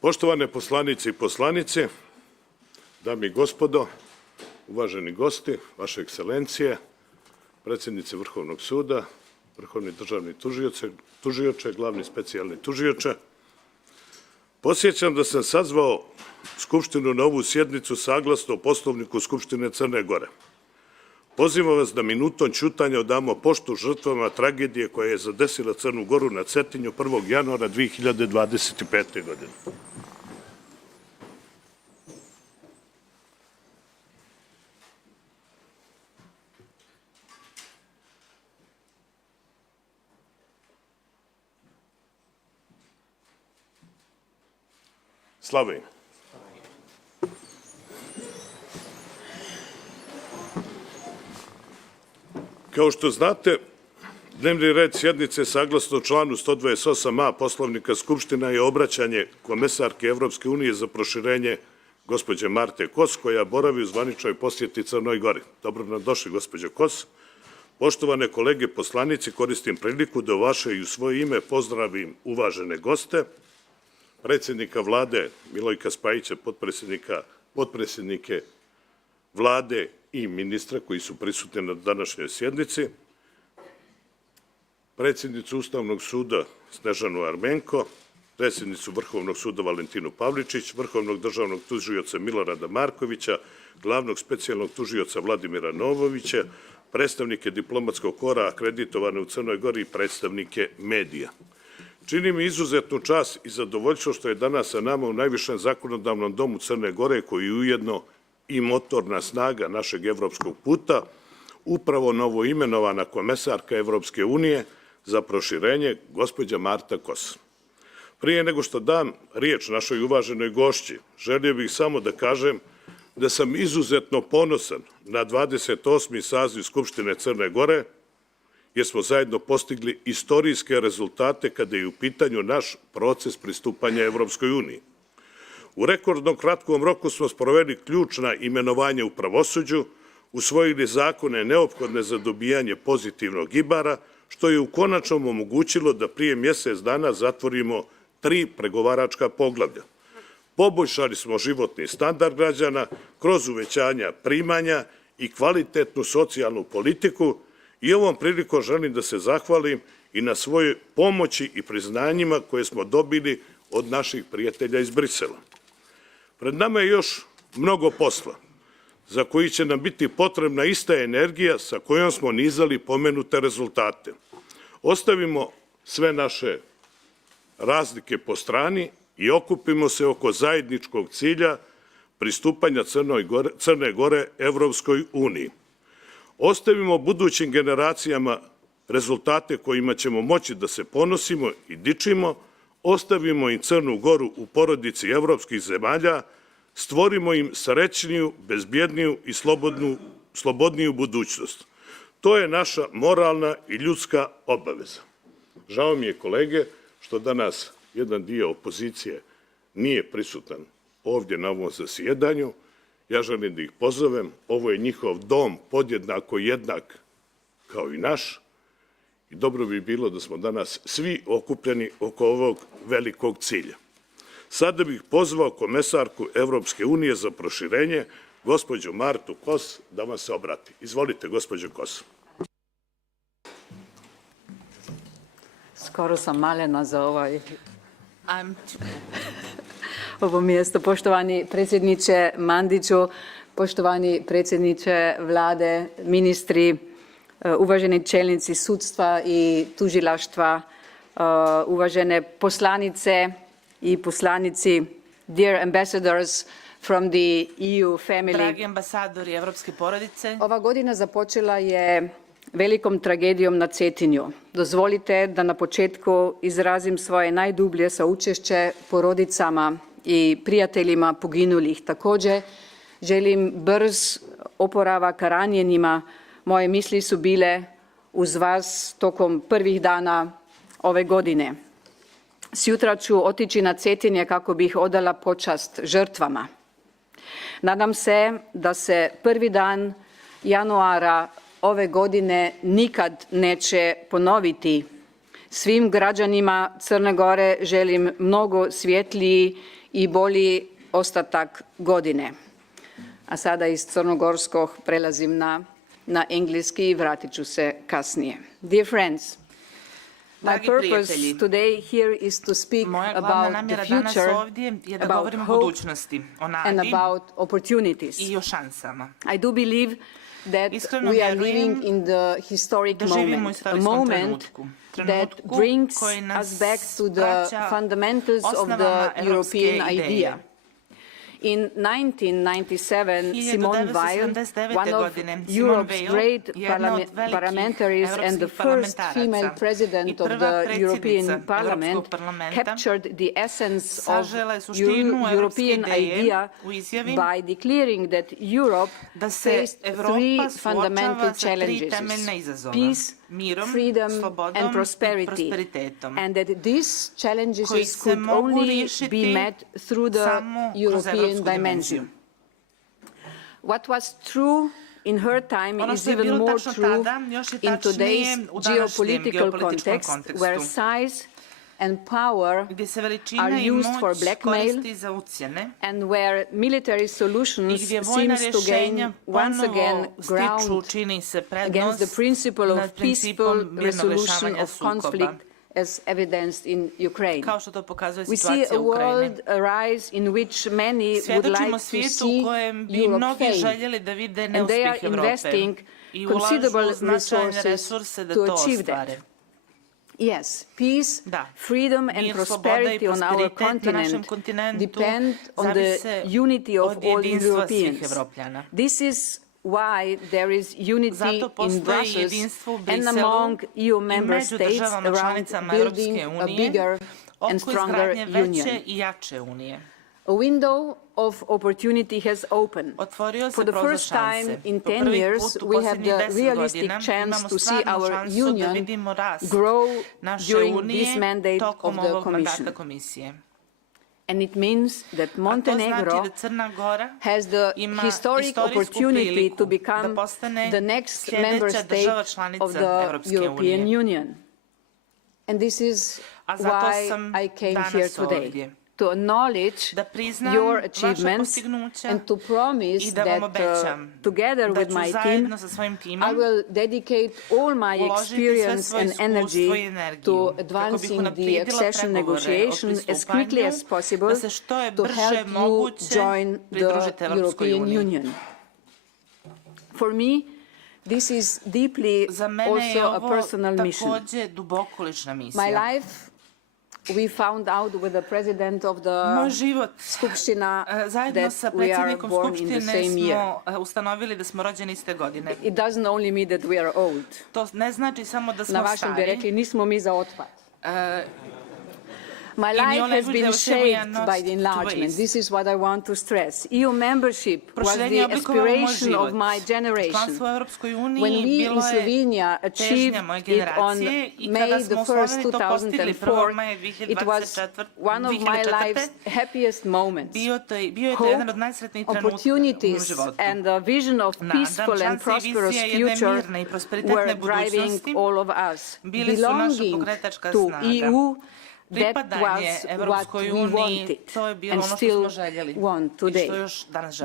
Poštovane poslanice i poslanici, dame i gospodo, uvaženi gosti, vaše ekscelencije, predsjednice Vrhovnog suda, vrhovni državni tužioče, glavni specijalni tužioče, podsjećam da sam sazvao Skupštinu na ovu sjednicu saglasno Poslovniku Skupštine Crne Gore. Pozivam vas da minutom ćutanja odamo poštu žrtvama tragedije koja je zadesila Crnu Goru na Cetinju 1. januara 2025. godine. Slava im. Kao što znate, dnevni red sjednice saglasno članu 128a Poslovnika Skupština je obraćanje komesarke Evropske unije za proširenje gospođe Marte Kos, koja boravi u zvaničnoj posjeti Crnoj Gori. Dobro nam došli, gospođo Kos. Poštovane kolege poslanici, koristim priliku da u vaše i u svoje ime pozdravim uvažene goste, predsjednika vlade Milojka Spajića, potpredsjednike vlade i ministra koji su prisutni na današnjoj sjednici, predsjednicu Ustavnog suda Snežanu Armenko, predsjednicu Vrhovnog suda Valentinu Pavličić, vrhovnog državnog tužioca Milorada Markovića, glavnog specijalnog tužioca Vladimira Novovića, predstavnike diplomatskog kora akreditovane u Crnoj Gori i predstavnike medija. Čini mi izuzetnu čast i zadovoljstvo što je danas sa nama u najvišem zakonodavnom domu Crne Gore, koji je ujedno i motorna snaga našeg evropskog puta, upravo novoimenovana komesarka Evropske unije za proširenje, gospođa Marte Kos. Prije nego što dam riječ našoj uvaženoj gošći, želio bih samo da kažem da sam izuzetno ponosan na 28. saziv Skupštine Crne Gore, jer smo zajedno postigli istorijske rezultate kada je u pitanju naš proces pristupanja Evropskoj uniji. U rekordno kratkom roku smo sproveli ključna imenovanja u pravosuđu, usvojili zakone neophodne za dobijanje pozitivnog ibara, što je u konačnom omogućilo da prije mjesec dana zatvorimo 3 pregovaračka poglavlja. Poboljšali smo životni standard građana kroz uvećanja primanja i kvalitetnu socijalnu politiku i ovom prilikom želim da se zahvalim i na svojoj pomoći i priznanjima koje smo dobili od naših prijatelja iz Brisela. Pred nama je još mnogo posla, za koji će nam biti potrebna ista energija sa kojom smo nizali pomenute rezultate. Ostavimo sve naše razlike po strani i okupimo se oko zajedničkog cilja pristupanja Crne Gore Evropskoj uniji. Ostavimo budućim generacijama rezultate kojima ćemo moći da se ponosimo i dičimo, ostavimo im Crnu Goru u porodici evropskih zemalja, stvorimo im srećniju, bezbjedniju i slobodniju budućnost. To je naša moralna i ljudska obaveza. Žao mi je, kolege, što danas jedan dio opozicije nije prisutan ovdje na ovom zasjedanju. Ja želim da ih pozovem, ovo je njihov dom podjednako jednak kao i naš i dobro bi bilo da smo danas svi okupljeni oko ovog velikog cilja. Sada bih pozvao komesarku Evropske unije za proširenje, gospođu Martu Kos, da vam se obrati. Izvolite, gospođo Kos. Skoro sam malena za ovo mjesto. Poštovani predsjedniče Mandiću, poštovani predsjedniče vlade, ministri, uvaženi čelnici sudstva i tužilaštva, uvažene poslanice i poslanici, dear ambassadors from the EU family. Dragi ambasadori Evropske porodice. Ova godina započela je velikom tragedijom na Cetinju. Dozvolite da na početku izrazim svoje najdublje saučešće porodicama i prijateljima poginulih. Također želim brz oporavak ranjenima. Moje misli su bile uz vas tokom prvih dana ove godine. Sjutra ću otići na Cetinje kako bih odala počast žrtvama. Nadam se da se prvi dan januara ove godine nikad neće ponoviti. Svim građanima Crne Gore želim mnogo svjetliji i bolji ostatak godine. A sada iz crnogorskog prelazim na engleski i vratit ću se kasnije. Dear friends, my purpose today here is to speak about the future, about hope and about opportunities. I do believe that we are living in the historic moment, a moment that brings us back to the fundamentals of the European idea. In 1997, Simone Weil, one of Europe's great parliamentarians and the first female president of the European Parliament, captured the essence of European idea by declaring that Europe faced three fundamental challenges: peace, freedom and prosperity, and that these challenges could only be met through the European dimension. What was true in her time is even more true in today's geopolitical context, where size and power are used for blackmail, and where military solutions seems to gain once again ground against the principle of peaceful resolution of conflict, as evidenced in Ukraine. We see a world arise in which many would like to see Europe fail, and they are investing considerable resources to achieve that. Yes, peace, freedom and prosperity on our continent depend on the unity of all Europeans. This is why there is unity in Brussels and among EU member states around building a bigger and stronger union. A window of opportunity has opened. For the first time in 10 years, we have the realistic chance to see our union grow during this mandate of the Commission. And it means that Montenegro has the historic opportunity to become the next member state of the European Union. And this is why I came here today, to acknowledge your achievements and to promise that together with my team, I will dedicate all my experience and energy to advancing the accession negotiations as quickly as possible to help you join the European Union. For me, this is deeply also a personal mission. My life, we found out with the president of the Skupština that we are born in the same year. It doesn't only mean that we are old. Na vašem bi rekli, nismo mi za otpad. My life has been shaped by the enlargement. This is what I want to stress. EU membership was the aspiration of my generation. When we in Slovenia achieved it on May the 1st, 2004, it was one of my life's happiest moments. Hope, opportunities, and the vision of peaceful and prosperous future were driving all of us. Belonging to EU, that was what we wanted and still want today.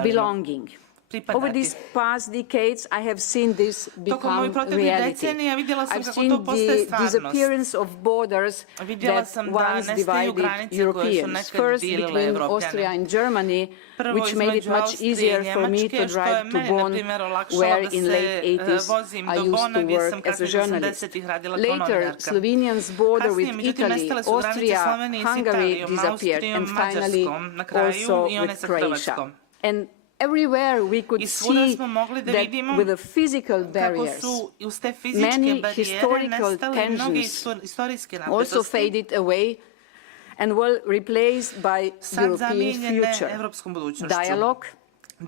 Belonging. Over these past decades, I have seen this become reality. I've seen the disappearance of borders that once divided Europeans. First between Austria and Germany, which made it much easier for me to drive to Bonn, where in late 80s I used to work as a journalist. Later, Slovenia's border with Italy, Austria, Hungary disappeared, and finally also with Croatia. And everywhere we could see that with the physical barriers, many historical tensions also faded away and were replaced by European future. Dialogue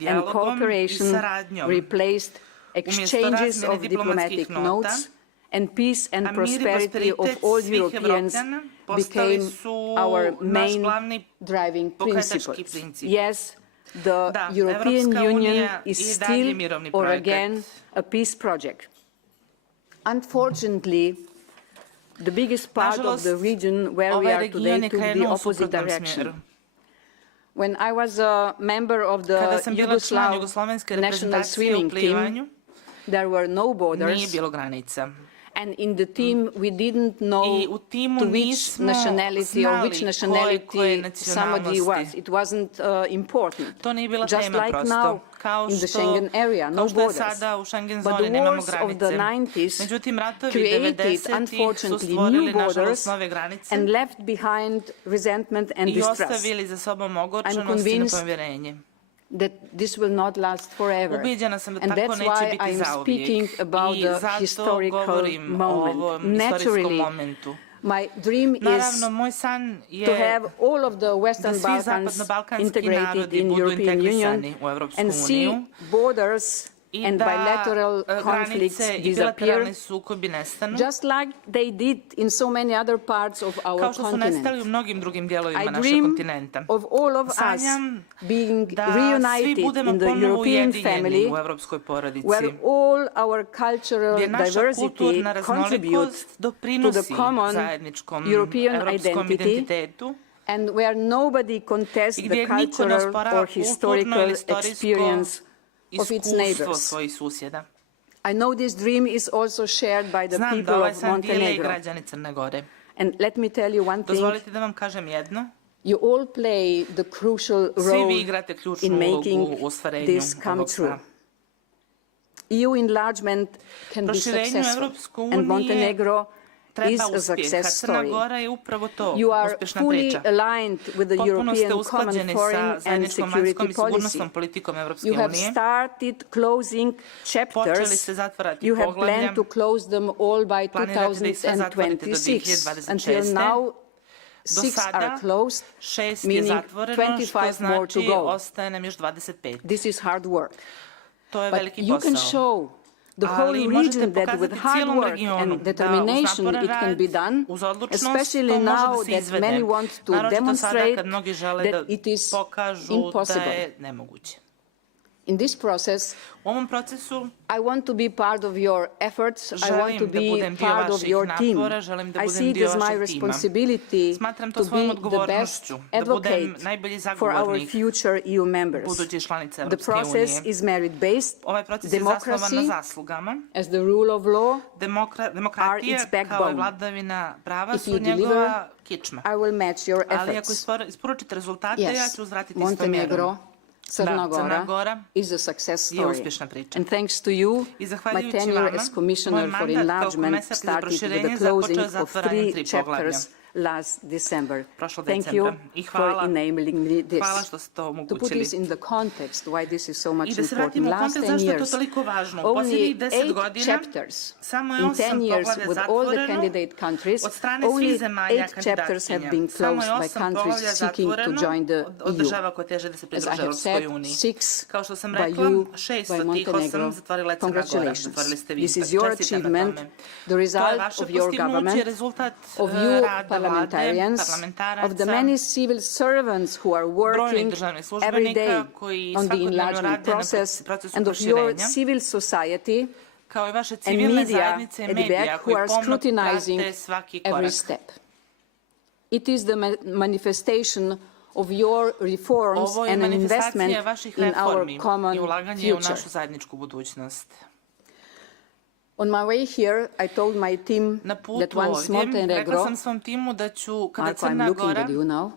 and cooperation replaced exchanges of diplomatic notes, and peace and prosperity of all Europeans became our main driving principles. Yes, the European Union is still, or again, a peace project. Unfortunately, the biggest part of the region where we are today took the opposite direction. When I was a member of Kada the sam bila član Yugoslav jugoslovenske national reprezentacije u swimming plivanju, team, there were no nije borders, bilo granica. and in the team we didn't I know u timu to which nismo nationality or which znali koje nationality somebody was. nacionalnosti. It wasn't important. To nije bila Just tema like prosto. now Kao in the što, Schengen area, no kao što je borders. sada u Schengen But zoni the nemamo wars of the granice. 90s Međutim, ratovi created, 90-ih su unfortunately, stvorili, new nažalost, borders nove granice and left behind resentment and i distrust. ostavili za sobom ogorčenost i convinced nepovjerenje. That this will not last forever. Ubiđena sam da And tako that's neće why biti I am zauvijek. speaking about I the zato historical govorim o moment. ovom istorijskom Naturally, momentu. my dream is Naravno, moj san je to have all of the da Western svi Balkans zapadnobalkanski integrated narodi in budu European Union integrisani u Evropsku and see uniju borders i and da bilateral conflicts granice i disappear, bilateralni sukobi nestanu, just like they did in so many other parts of our kao što su nestali u continent. mnogim drugim dijelovima I našeg dream kontinenta. of all of us Sanjam being da svi reunited budemo in the ponovo European ujedinjeni family, u evropskoj porodici, where all our cultural gdje naša diversity kulturna contribute raznolikost to the doprinosi common zajedničkom European evropskom identity, identitetu and where nobody contests i the gdje niko ne cultural osporava or kulturno historical ili istorijsko experience of its iskustvo neighbors. svojih susjeda. I know this dream is also shared by the Znam da people ovaj of san dijele i Montenegro. građani Crne Gore. And let me tell you one thing, Dozvolite da vam kažem jedno. you all play the crucial Svi role vi igrate ključnu in making ulogu u ostvarenju this come ovog true. sna. EU enlargement can be Proširenje u successful, Evropsku and uniju Montenegro treba is a uspjeh, success a Crna story. Gora je upravo to, You are uspješna fully priča. aligned with the Potpuno ste European common usklađeni foreign sa and zajedničkom vanjskom security i policy. sigurnosnom politikom Evropske You have unije. started closing Počeli chapters. ste zatvarati You have poglavlja. planned to close them all by Planirate da ih sve zatvorite do 2026. Until 2026. now, Do 6 sada are closed, 6 je meaning zatvoreno, što 25 more to znači go. ostaje nam još 25. This is hard work. To je But veliki you can posao. show the whole Ali možete region that with pokazati hard cijelom work regionu and da uz determination naporan it can rad, be done, uz odlučnost, especially to može da now se that izvede. many want to Naročito sada demonstrate kad mnogi žele da that it is pokažu da impossible. je nemoguće. In this process, U ovom procesu I want to be part of your efforts. I want to želim da be budem dio part of vaših your team. napora, želim da I budem see it dio as my vašeg tima. responsibility Smatram to to be svojom the best odgovornošću, da budem advocate najbolji for our zagovornik future EU members. budućih članica The Evropske process unije. is merit-based. Ovaj proces je zasnovan na Democracy zaslugama. as the rule of law. Demokratija its kao i backbone. vladavina prava If su you njegova deliver, kičma. I will match your Ali ako efforts. isporučite rezultate, ja Yes, ću uzvratiti Montenegro, istom mjerom. Crna Crna Gora Gora is a success je story. uspješna priča. And thanks to you, I my zahvaljujući tenure vama, as moj Commissioner for mandat kao Enlargement komesarke za started with the proširenje closing započeo of zatvaranjem 3 3 poglavlja. chapters last December. Prošlog Thank decembra. you I for hvala. enabling me this. Hvala što ste to To put omogućili. this in the context why this is so much I da se important. vratimo u Last kontekst 10 zašto je to years, toliko važno. U posljednjih only 10 8 godina chapters samo je in 8 10 years poglavlja with all the zatvoreno candidate countries, od strane svih only zemalja 8 chapters have kandidatkinja. been Samo closed je by 8 countries poglavlja seeking to zatvoreno join the od EU. država koje teže da se As I pridruže have Evropskoj said, uniji. 6 Kao što sam by rekla, you, 6 by od tih 8 Montenegro. zatvorila je Crna Gora. Congratulations. Zatvorili ste vi. This is your Čestitam na achievement, tome. the To je result vaše of your postignuće, government, rezultat of you rada vlade, parliamentarians, of the many civil servants who are working državnih every službenika day koji on the svakodnevno enlargement rade na process, procesu and of your proširenja, civil society kao i vaše and civilne media zajednice i at the medija back koji who are pomno scrutinizing prate svaki every korak. step. It is the manifestation of your reforms Ovo je and an manifestacija investment vaših in our reformi common i ulaganje u future. našu zajedničku budućnost. On my way here, I told my team Na that putu once ovdje, rekla Montenegro, sam svom timu da ću, kada Marko, I'm Crna looking Gora, at you now,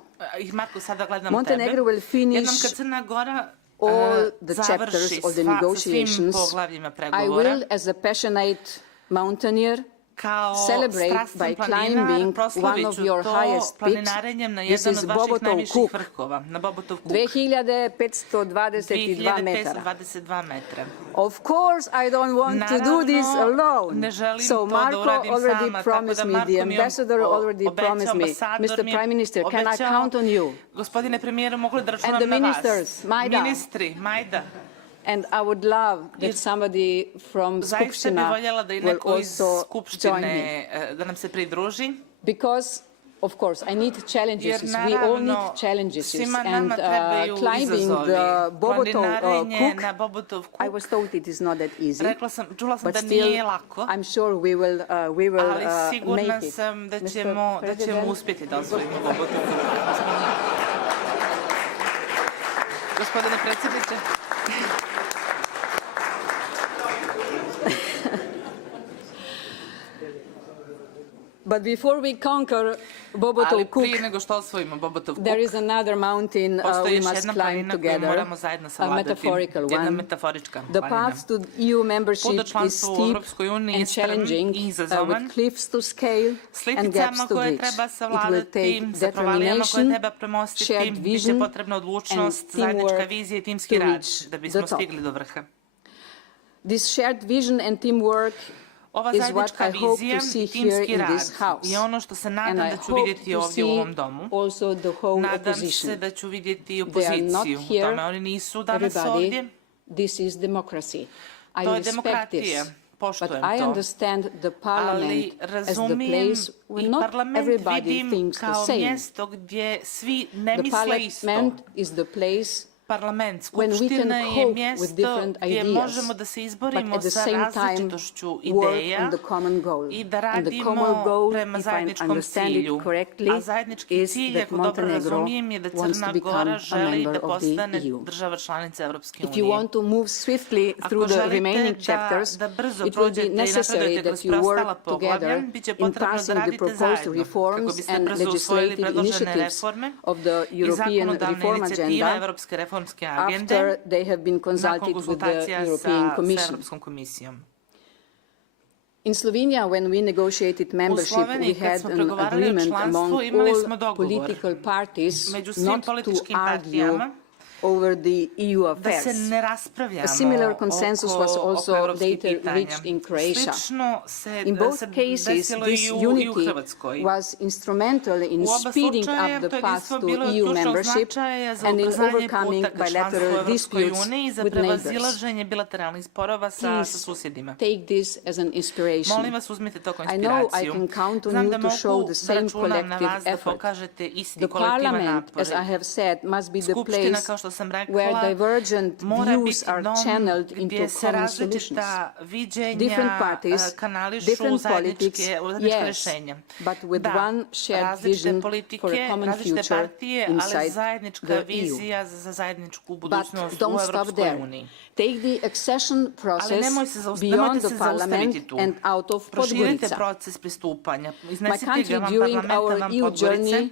Marko, sada gledam Montenegro tebe, will finish jednom kad Crna Gora all the završi chapters of the sa svim negotiations, poglavljima I pregovora, will, as a passionate mountaineer, kao celebrate strastan by planinar, climbing one proslavit of ću your to highest peaks. planinarenjem na This jedan is od vaših Bobotov najviših Kuk, vrhova, na Bobotov Kuk. 2522 metara. 2522 metra. Of course, I don't want to do this Naravno, alone. ne želim So to da Marko uradim already sama, promised tako da me, Marko the mi ambassador already promised me, ambasador Mr. Prime Minister, can I obećao, count on you? Gospodine premijeru, mogu li da računam And the na vas? ministers, Majda. Ministri, Majda. And I would love that somebody from Zaista bi Skupština voljela da i will neko iz also join me. Skupštine da nam se pridruži. Because, of course, I need challenges. Jer We all need naravno challenges. svima And nama trebaju climbing izazovi. the Bobotov Planinarenje Kuk, na Bobotov Kuk. I was told it is not that easy. Čula sam But da still, nije lako, I'm sure we will ali sigurna make it. sam da Mr. ćemo President, uspjeti da osvojimo Bobotov Kuk. Gospodine predsjedniče. But before we conquer Bobotov Ali Kuk, prije nego što osvojimo Bobotov Kuk, there is another mountain postoji we još must jedna climb planina koju together, moramo zajedno a savladati. metaphorical Jedna one. metaforička The planina. path to EU membership Put do is članstva u steep Evropskoj uniji je and strm challenging, i izazovan, with cliffs to scale s and gaps liticama to koje bridge. treba It will savladati, take sa provalijama koje determination, treba premostiti, shared bit će vision potrebna odlučnost, and zajednička teamwork vizija i timski to rad reach da bismo the top. stigli do vrha. This shared vision and teamwork Ova is what zajednička I hope vizija to see i here timski in rad this house. je ono što se And nadam I da ću hope vidjeti to ovdje u see ovom domu. also the whole Nadam se opposition. da ću vidjeti i They are not opoziciju. U here, tome oni nisu danas everybody. ovdje. This is democracy. I To je respect demokratija. this. But Poštujem I to. understand the parliament Ali as the razumijem place where i not parlament everybody vidim thinks the kao same. mjesto gdje svi ne The misle isto. parliament is the place Parlament, when we can skupština je cope with mjesto different gdje ideas, možemo da se but izborimo at the sa same time različitošću work ideja on the common goal. i da And the common radimo goal, prema if I zajedničkom understand it cilju. correctly, A zajednički is cilj, that ako dobro Montenegro razumijem, je da wants Crna to become Gora a želi member da of the postane EU. država članica Evropske If you unije. want to move swiftly through the remaining chapters, da brzo it will be prođete i necessary napredujete that kroz you preostala work poglavlja, together bit će in potrebno da passing the radite proposed zajedno kako reforms biste and brzo usvojili legislative predložene initiatives reforme of the i European zakonodavne reform inicijative agenda Evropske reformske agende after they have been nakon consulted with the konsultacija European sa Commission. Evropskom komisijom. In Slovenia, when we negotiated membership, we Sloveniji, kad had smo an pregovarali o agreement članstvu, among imali all smo dogovor political parties među svim not to političkim argue partijama over the EU da affairs. se ne raspravljamo A similar consensus was also oko evropskih later pitanja. reached in Croatia. Slično se In both cases, desilo this i u unity Hrvatskoj. was instrumental in U oba speeding slučaja up to the je path jedinstvo to bilo od EU ključnog membership značaja za and in ubrzanje overcoming puta ka članstvu u bilateral Evropskoj disputes uniji i za with neighbors. prevazilaženje bilateralnih sporova sa Please susjedima. take this as an inspiration. Molim vas, uzmite to kao I know I inspiraciju. can count on Znam you da to mogu show the da same računam na collective vas da effort. pokažete isti The kolektivan parliament, napor. as I have said, must be the Skupština, place kao što sam rekla, where divergent mora views biti are dom channeled into gdje se common solutions. različita viđenja Different parties, kanališu different politics, zajednička yes, rješenja. but with Da, one shared različite vision politike, for a common različite future partije, ali inside zajednička the EU. vizija za zajedničku But budućnost u don't stop Evropskoj there. uniji. Take the accession process nemojte beyond se the parliament zaustaviti tu. and out of Proširite Podgorica. proces pristupanja. My Iznesite country ga van during parlamenta, our van EU Podgorice. journey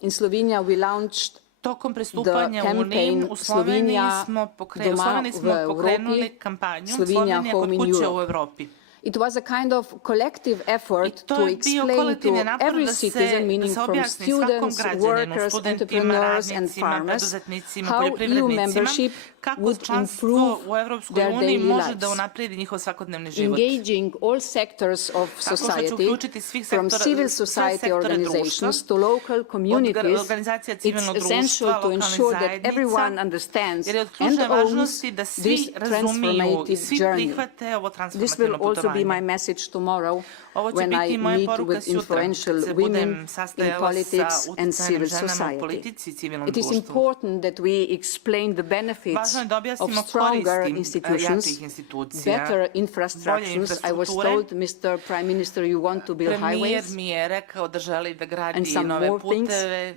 in Slovenia we launched Tokom pristupanja the Uniji campaign u Sloveniji Slovenija smo doma v pokrenuli Evropi, kampanju Slovenija Slovenija kod home in kuće Europe. u Evropi. It was a kind of collective effort to to je bio explain to kolektivni napor every da se citizen, meaning from objasni svakom students, građaninu, workers, studentima, entrepreneurs and radnicima, farmers, preduzetnicima, how EU poljoprivrednicima, membership kako would članstvo improve u Evropskoj their uniji daily može lives. da unaprijedi njihov svakodnevni život. Engaging all sectors of Tako što će society, uključiti svih from sektora, civil sve society sektore organizations društva, to local communities, organizacija it's civilnog društva, essential to lokalnih ensure that zajednica, everyone understands jer je od and ključne owns važnosti da svi this razumiju i transformative svi journey. prihvate ovo This will transformativno also be my putovanje. message tomorrow Ovo će when I biti moja meet poruka with sutra, influential kad se women budem in sastajala politics sa and utjecajnim civil ženama u society. politici i civilnom It is društvu. important that we explain the benefits Važno je da of objasnimo stronger koristi institutions, jačih institucija, better bolje infrastructures. I was infrastrukture. told, Mr. Prime Minister, you want to build Premijer highways. mi je rekao da želi da And gradi some nove more things. puteve.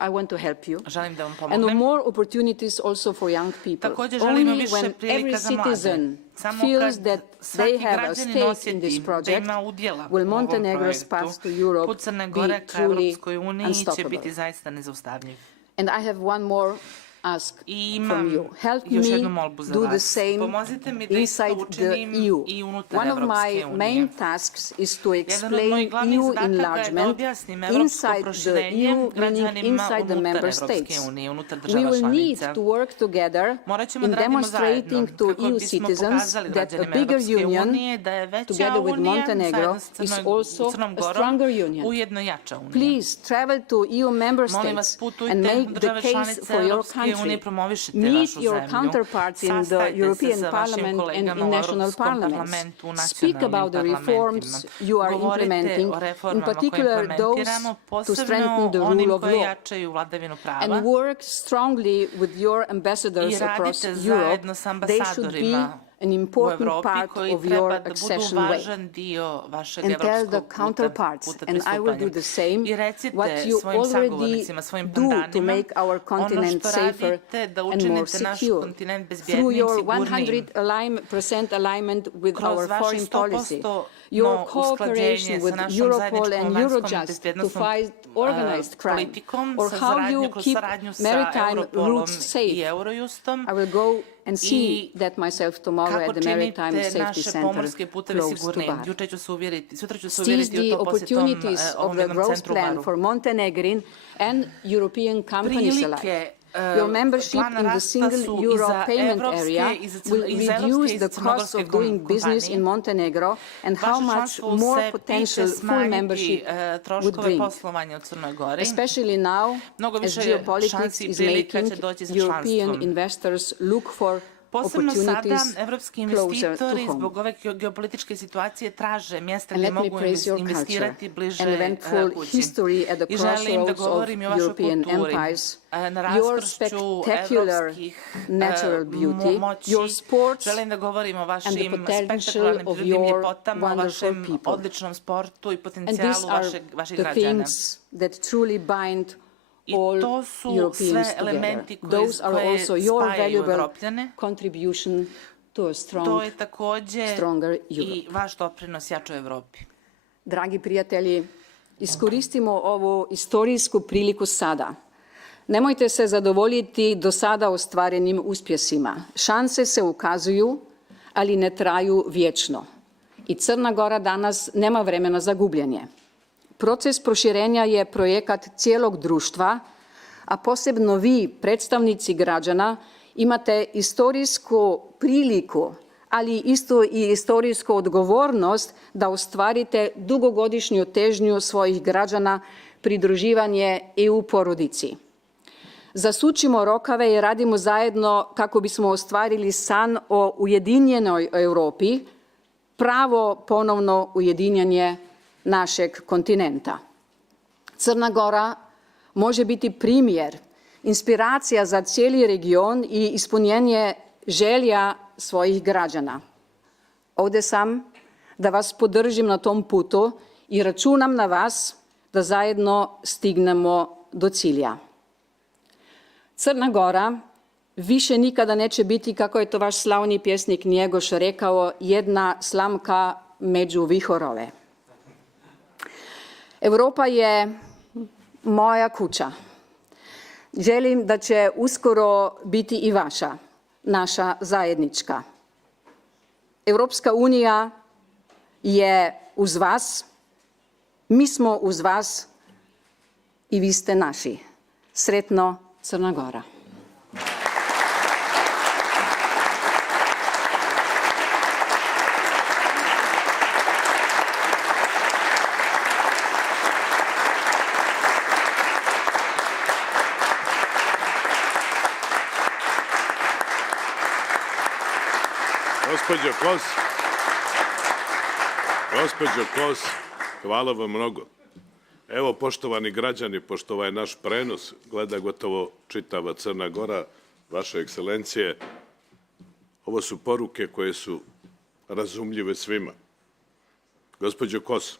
I want to help you. Želim da vam And pomognem. more opportunities also for young people. Također želimo Only više when prilika every za mlade. citizen Samo feels kad that svaki they have a građanin stake in this osjeti da project, ima udjela u will ovom Montenegro's path projektu, to Europe put Crne be Gore ka truly Evropskoj uniji će unstoppable. biti zaista nezaustavljiv. And I have one more ask I from imam you. Help još me jednu molbu za do the vas. same Pomozite mi da isto inside the učinim EU. i unutar One of my Evropske main unije. tasks is to Jedan od mojih explain glavnih EU zadataka je da enlargement objasnim evropsko inside the proširenje EU, meaning građanima inside the unutar member Evropske states. unije, unutar We država will need članica. to work together Morat ćemo in da radimo demonstrating zajedno to kako EU bismo citizens pokazali that a građanima bigger Evropske union, unije da je veća together with unija Montenegro, zajedno s is Crnom also Crnom a Gorom stronger union. ujedno jača unija. Please travel to EU member Molim vas, states putujte and u make the države case članice for your Evropske unije, country. promovišite Meet vašu your zemlju. counterparts in the Sastajte se European sa vašim Parliament and kolegama in u national Evropskom parliaments. parlamentu, u Speak nacionalnim about the reforms parlamentima. you are Govorite implementing, o in reformama koje particular those implementiramo, to strengthen posebno the rule onim of koje law. jačaju vladavinu prava. And work strongly with your ambassadors I across radite Europe. zajedno s They should be ambasadorima an u important Evropi part koji of your treba da budu accession way. važan dio vašeg And tell the evropskog counterparts, puta and I will do pristupanja. the same, I recite what you svojim already sagovornicima, svojim do to pandanima, make our ono continent što safer radite da and more učinite naš secure. kontinent Through bezbjednijim, your sigurnijim. 100% alignment with Kroz our vaše foreign policy, 100% your usklađenje cooperation sa with našom Europol zajedničkom and vanjskom Eurojust to bezbjednosnom fight organized crime, politikom, or sa how saradnju, you kroz keep saradnju sa maritime Europolom routes i safe. Eurojustom. I will go and see that myself tomorrow Kako at the Maritime činite Safety naše Center pomorske puteve close to sigurnijim? Bar. Sutra ću se Seize uvjeriti the u to posjetom opportunities of ovom the jednom growth centru plan Baru. for Montenegrin and European companies alike. Your membership in the single euro payment area will reduce the cost of doing business in Montenegro and how much more potential full membership would bring, especially now as geopolitics is making European investors look for Posebno sada opportunities evropski closer to investitori home. zbog ove geopolitičke situacije traže mjesta And gdje let me mogu praise your investirati culture bliže and eventful kući. history at the I želim da crossroads of govorim i o vašoj European kulturi, empires, na your raskršću spectacular evropskih natural beauty, moći. your sports, Želim da govorim o and the vašim potential spektakularnim of prirodnim your ljepotama, o wonderful vašem people. odličnom sportu i And these potencijalu are vaših the građana. things that truly bind I all to su Europeans sve together. elementi Those are koje also your spajaju valuable Evropljane. contribution to a To strong, je takođe stronger i Europe. vaš doprinos jačoj Evropi. Dragi prijatelji, iskoristimo ovu istorijsku priliku sada. Nemojte se zadovoljiti do sada ostvarenim uspjesima. Šanse se ukazuju, ali ne traju vječno. I Crna Gora danas nema vremena za gubljenje. Proces proširenja je projekat cijelog društva, a posebno vi, predstavnici građana, imate istorijsku priliku, ali isto i istorijsku odgovornost da ostvarite dugogodišnju težnju svojih građana pridruživanje EU porodici. Zasučimo rokave i radimo zajedno kako bismo ostvarili san o ujedinjenoj Europi, pravo ponovno ujedinjanje našeg kontinenta. Crna Gora može biti primjer, inspiracija za cijeli region i ispunjenje želja svojih građana. Ovdje sam da vas podržim na tom putu i računam na vas da zajedno stignemo do cilja. Crna Gora više nikada neće biti, kako je to vaš slavni pjesnik Njegoš rekao, jedna slamka među vihorove. Europa je moja kuća. Želim da će uskoro biti i vaša, naša zajednička. Evropska unija je uz vas, mi smo uz vas i vi ste naši. Sretno, Crna Gora. Gospođo Kos, hvala vam mnogo. Evo, poštovani građani, pošto ovaj naš prenos gleda gotovo čitava Crna Gora, vaše ekscelencije, ovo su poruke koje su razumljive svima. Gospođo Kos,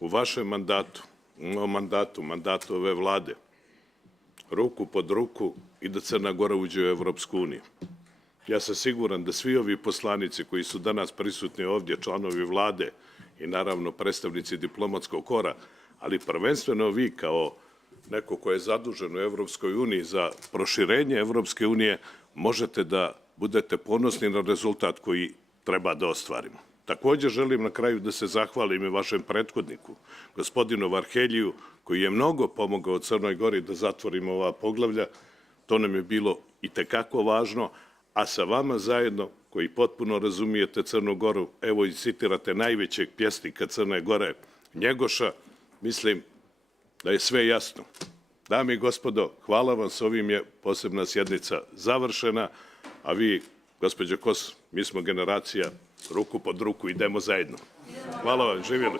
u vašem mandatu ove vlade, ruku pod ruku i da Crna Gora uđe u Evropsku uniju. Ja sam siguran da svi ovi poslanici koji su danas prisutni ovdje, članovi vlade i naravno predstavnici diplomatskog kora, ali prvenstveno vi kao neko ko je zadužen u Evropskoj uniji za proširenje Evropske unije, možete da budete ponosni na rezultat koji treba da ostvarimo. Također želim na kraju da se zahvalim i vašem prethodniku, gospodinu Varheljiju, koji je mnogo pomogao Crnoj Gori da zatvorimo ova poglavlja. To nam je bilo i tekako važno, a sa vama zajedno, koji potpuno razumijete Crnu Goru, evo i citirate najvećeg pjesnika Crne Gore, Njegoša, mislim da je sve jasno. Dame i gospodo, hvala vam, s ovim je posebna sjednica završena, a vi, gospođo Kos, mi smo generacija ruku pod ruku, idemo zajedno. Hvala vam, živjeli.